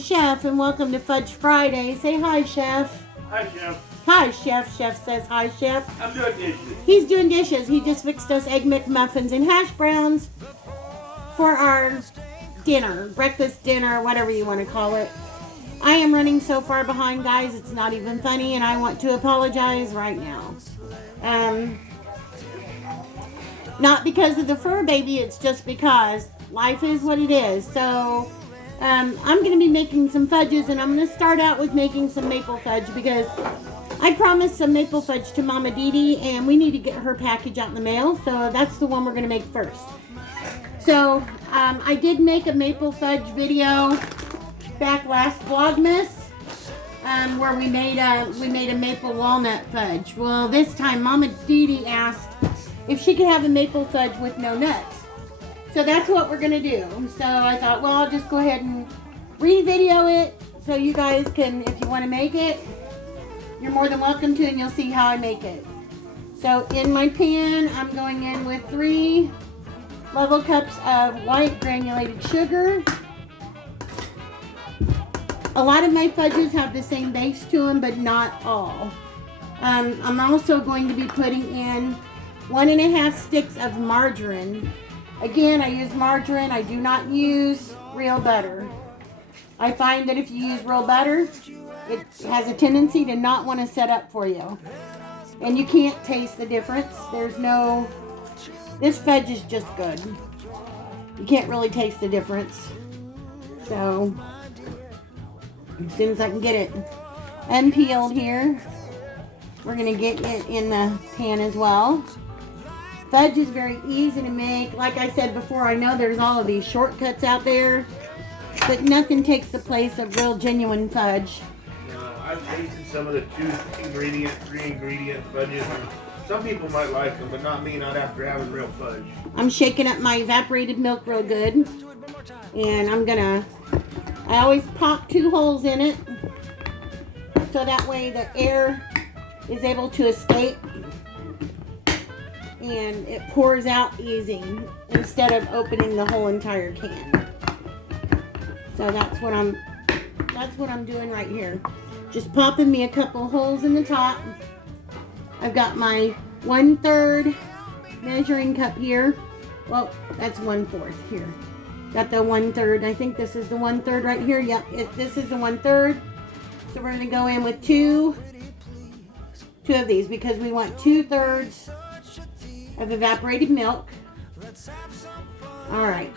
chef, and welcome to Fudge Friday. Say hi, chef. Hi, Chef. Hi, chef. Chef says hi, chef. I'm doing dishes. He's doing dishes. He just fixed us egg McMuffins and hash browns for our dinner, breakfast dinner, whatever you want to call it. I am running so far behind, guys, it's not even funny, and I want to apologize right now. Not because of the fur baby, it's just because life is what it is. So I'm going to be making some fudges, and I'm going to start out with making some maple fudge because I promised some maple fudge to Mama Dee Dee, and we need to get her package out in the mail, so that's the one we're going to make first. So I did make a maple fudge video back last Vlogmas where we made a maple walnut fudge. Well, this time Mama Dee Dee asked if she could have a maple fudge with no nuts. So that's what we're going to do. So I thought, well, I'll just go ahead and re-video it so you guys can, if you want to make it, you're more than welcome to, and you'll see how I make it. So in my pan, I'm going in with 3 level cups of white granulated sugar. A lot of my fudges have the same base to them, but not all. I'm also going to be putting in 1.5 sticks of margarine. Again, I use margarine. I do not use real butter. I find that if you use real butter, it has a tendency to not want to set up for you. And you can't taste the difference. This fudge is just good. You can't really taste the difference. So, as soon as I can get it unpeeled here, we're going to get it in the pan as well. Fudge is very easy to make. Like I said before, I know there's all of these shortcuts out there, but nothing takes the place of real genuine fudge. I've tasted some of the 2-ingredient, 3-ingredient fudges. Some people might like them, but not me, not after having real fudge. I'm shaking up my evaporated milk real good. And I always pop 2 holes in it, so that way the air is able to escape and it pours out easy instead of opening the whole entire can. So that's what I'm doing right here. Just popping me a couple holes in the top. I've got my 1/3 measuring cup here. Well, that's 1/4 here. Got the 1/3. I think this is the 1/3 right here. Yep, this is the 1/3. So we're going to go in with two of these because we want 2/3 of evaporated milk. All right.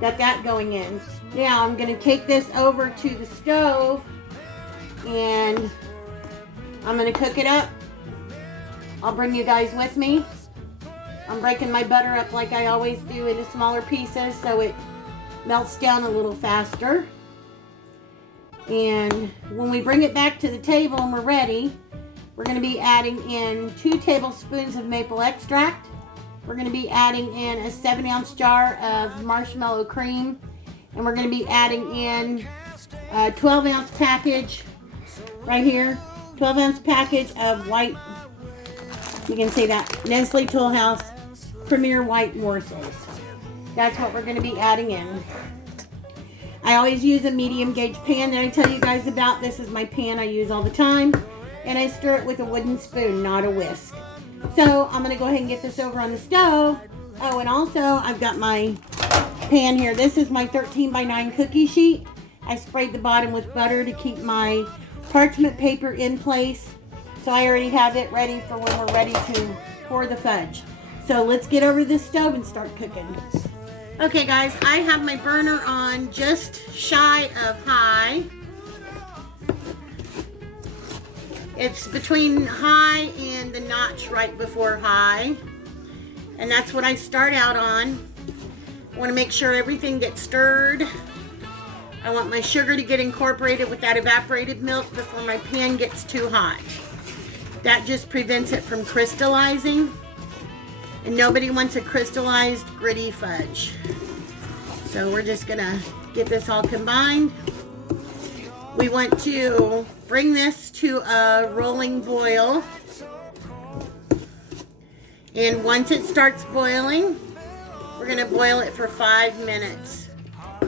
Got that going in. Now I'm going to take this over to the stove and I'm going to cook it up. I'll bring you guys with me. I'm breaking my butter up like I always do into smaller pieces so it melts down a little faster. And when we bring it back to the table and we're ready, we're going to be adding in 2 tablespoons of maple extract. We're going to be adding in a 7-ounce jar of marshmallow cream. And we're going to be adding in a 12-ounce package right here. 12-ounce package of white, you can see that, Nestle Toll House Premier White Morsels. That's what we're going to be adding in. I always use a medium gauge pan that I tell you guys about. This is my pan I use all the time. And I stir it with a wooden spoon, not a whisk. So I'm going to go ahead and get this over on the stove. Oh, and also I've got my pan here. This is my 13x9 cookie sheet. I sprayed the bottom with butter to keep my parchment paper in place. So I already have it ready for when we're ready to pour the fudge. So let's get over this stove and start cooking. Okay guys, I have my burner on just shy of high. It's between high and the notch right before high. And that's what I start out on. I want to make sure everything gets stirred. I want my sugar to get incorporated with that evaporated milk before my pan gets too hot. That just prevents it from crystallizing. And nobody wants a crystallized, gritty fudge. So we're just gonna get this all combined. We want to bring this to a rolling boil. And once it starts boiling, we're gonna boil it for 5 minutes.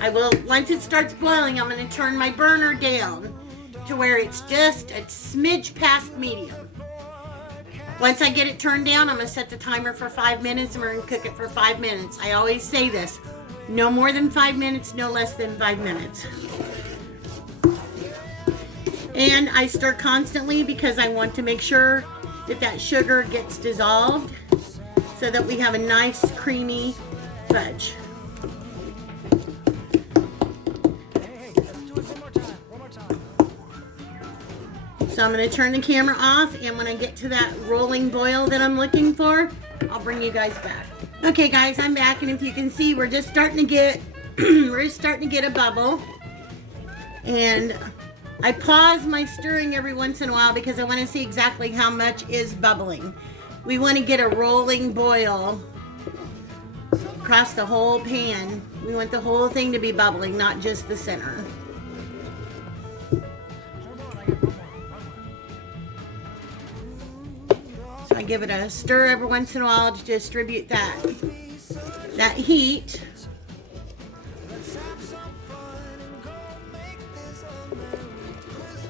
once it starts boiling, I'm going to turn my burner down to where it's just a smidge past medium. Once I get it turned down, I'm going to set the timer for 5 minutes and we're going to cook it for 5 minutes. I always say this, no more than 5 minutes, no less than 5 minutes. And I stir constantly because I want to make sure that sugar gets dissolved so that we have a nice creamy fudge. So I'm going to turn the camera off, and when I get to that rolling boil that I'm looking for, I'll bring you guys back. Okay guys, I'm back, and if you can see, we're just starting to get a bubble. And I pause my stirring every once in a while because I want to see exactly how much is bubbling. We want to get a rolling boil across the whole pan. We want the whole thing to be bubbling, not just the center. So I give it a stir every once in a while to distribute that heat.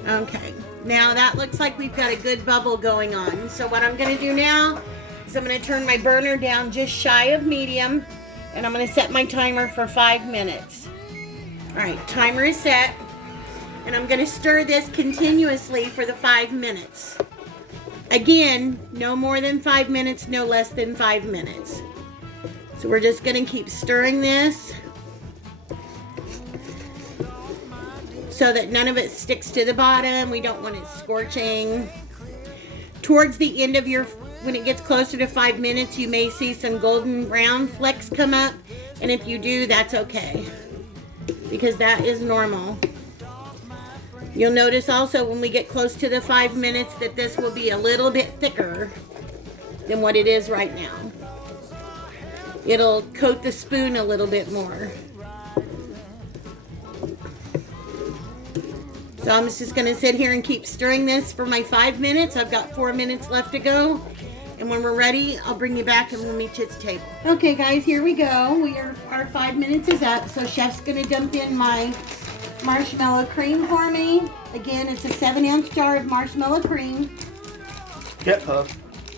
Okay, now that looks like we've got a good bubble going on. So what I'm going to do now is I'm going to turn my burner down just shy of medium, and I'm going to set my timer for 5 minutes. All right, timer is set, and I'm going to stir this continuously for the 5 minutes. Again, no more than 5 minutes, no less than 5 minutes. So we're just going to keep stirring this so that none of it sticks to the bottom. We don't want it scorching. Towards the end of when it gets closer to 5 minutes, you may see some golden brown flecks come up. And if you do, that's okay, because that is normal. You'll notice also when we get close to the 5 minutes that this will be a little bit thicker than what it is right now. It'll coat the spoon a little bit more. So I'm just going to sit here and keep stirring this for my 5 minutes. I've got 4 minutes left to go. And when we're ready, I'll bring you back and we'll meet you at the table. Okay guys, here we go. Our 5 minutes is up. So Chef's going to dump in my marshmallow cream for me. Again, it's a 7-ounce jar of marshmallow cream. Jet puff.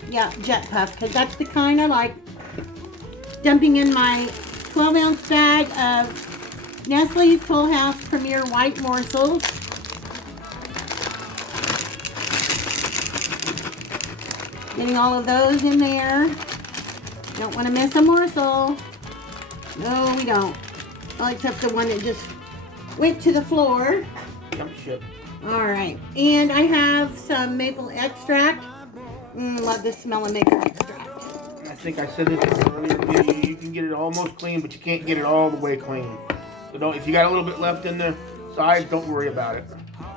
Yeah, jet puff, because that's the kind I like. Dumping in my 12-ounce bag of Nestle's Full House Premier White Morsels. Getting all of those in there. Don't want to miss a morsel. No, we don't. Well, except the one that just went to the floor. Jump ship. All right. And I have some maple extract. Love the smell of maple extract. I think I said this in an earlier video. You can get it almost clean, but you can't get it all the way clean. So if you got a little bit left in the sides, don't worry about it.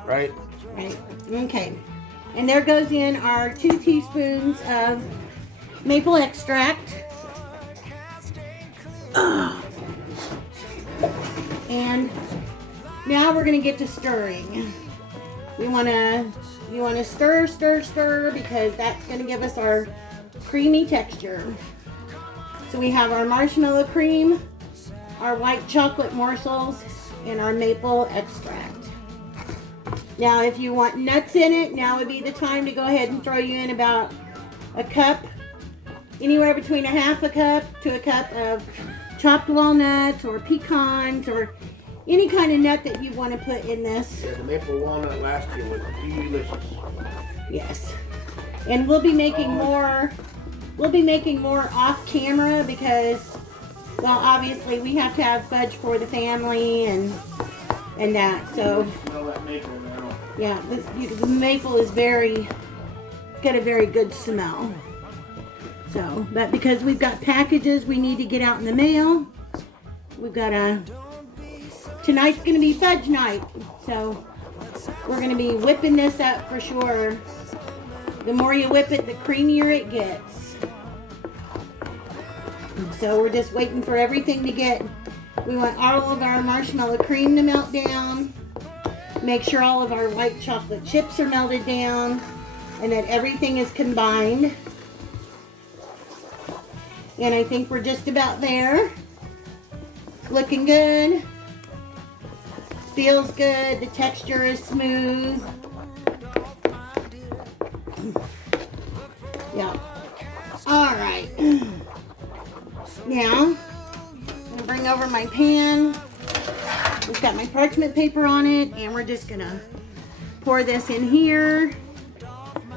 Right? Right. Okay. And there goes in our 2 teaspoons of maple extract. And now we're going to get to stirring. You want to stir, stir, stir, because that's going to give us our creamy texture. So we have our marshmallow cream, our white chocolate morsels, and our maple extract. Now, if you want nuts in it, now would be the time to go ahead and throw you in about a cup, anywhere between a half a cup to a cup of chopped walnuts or pecans or any kind of nut that you want to put in this. Yeah, the maple walnut last year was delicious. Yes. And we'll be making more off camera because, well, obviously we have to have fudge for the family and that. So Smell that maple now. Yeah, the maple is got a very good smell. So, but because we've got packages we need to get out in the mail, we've got tonight's going to be fudge night. So, we're going to be whipping this up for sure. The more you whip it, the creamier it gets. So, we're just waiting for everything to get, we want all of our marshmallow cream to melt down. Make sure all of our white chocolate chips are melted down and that everything is combined. And I think we're just about there. It's looking good. Feels good. The texture is smooth. Yeah. All right. Now, I'm gonna bring over my pan. It's got my parchment paper on it, and we're just gonna pour this in here.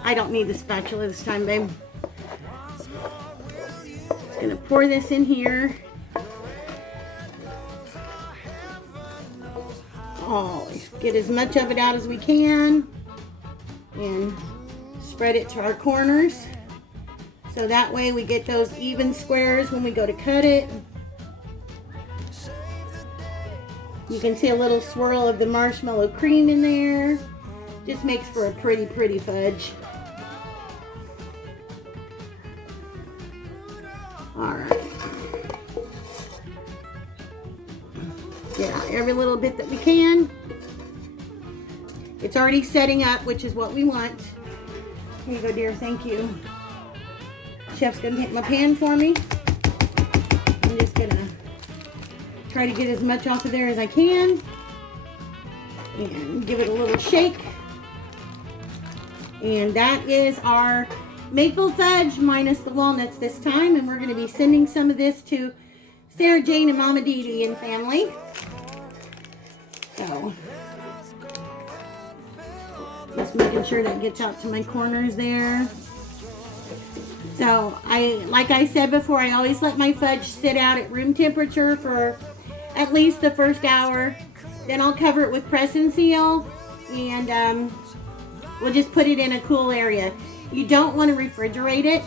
I don't need the spatula this time, babe. Just gonna pour this in here. Oh, get as much of it out as we can, and spread it to our corners. So that way we get those even squares when we go to cut it. You can see a little swirl of the marshmallow cream in there. Just makes for a pretty, pretty fudge. All right. Get out every little bit that we can. It's already setting up, which is what we want. Here you go, dear. Thank you. Chef's gonna take my pan for me. I'm just gonna try to get as much off of there as I can. And give it a little shake. And that is our maple fudge minus the walnuts this time. And we're gonna be sending some of this to Sarah Jane and Mama Dee Dee and family. So, just making sure that gets out to my corners there. So, like I said before, I always let my fudge sit out at room temperature for at least the first hour. Then I'll cover it with press and seal, and we'll just put it in a cool area. You don't want to refrigerate it.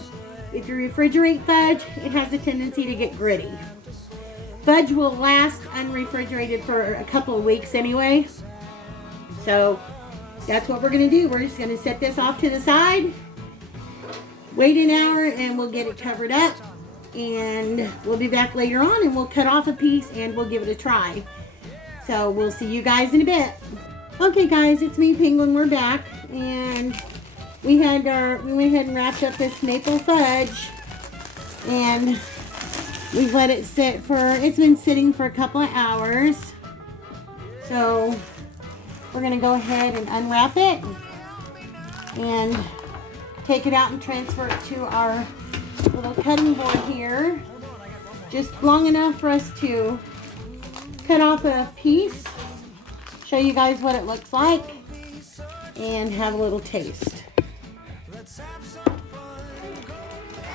If you refrigerate fudge, it has a tendency to get gritty. Fudge will last unrefrigerated for a couple of weeks anyway. So that's what we're going to do. We're just going to set this off to the side, wait an hour, and we'll get it covered up. And we'll be back later on, and we'll cut off a piece and we'll give it a try. So we'll see you guys in a bit. Okay guys, it's me, Penguin. We're back, and we went ahead and wrapped up this maple fudge, and we've let it sit it's been sitting for a couple of hours. So we're gonna go ahead and unwrap it and take it out and transfer it to our little cutting board here. Just long enough for us to cut off a piece, show you guys what it looks like, and have a little taste.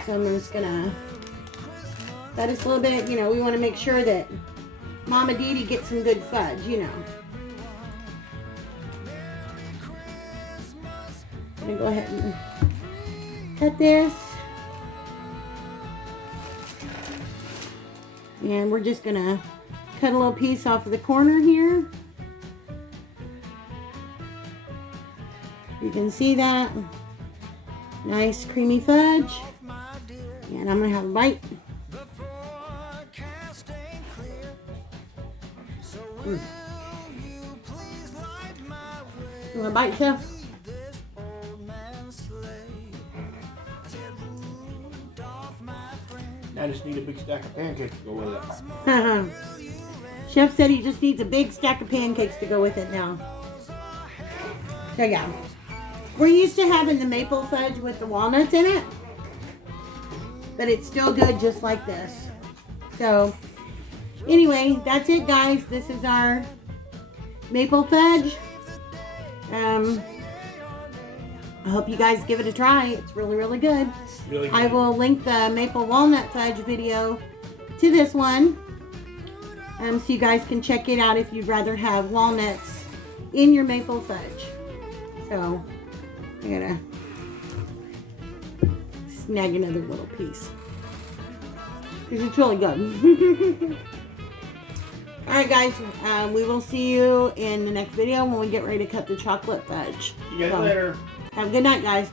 So I'm just gonna cut this a little bit. You know, we want to make sure that Mama Dee Dee gets some good fudge, you know. I'm gonna go ahead and cut this. And we're just gonna cut a little piece off of the corner here. You can see that. Nice creamy fudge. And I'm gonna have a bite. You want a bite, Chef? I just need a big stack of pancakes to go with it. Chef said he just needs a big stack of pancakes to go with it now. So yeah. We're used to having the maple fudge with the walnuts in it, but it's still good just like this. So anyway, that's it guys. This is our maple fudge. I hope you guys give it a try. It's really, really good. Really good. I will link the maple walnut fudge video to this one, so you guys can check it out if you'd rather have walnuts in your maple fudge. So I gotta snag another little piece because it's really good. Alright guys, we will see you in the next video when we get ready to cut the chocolate fudge. See you guys later. Have a good night guys.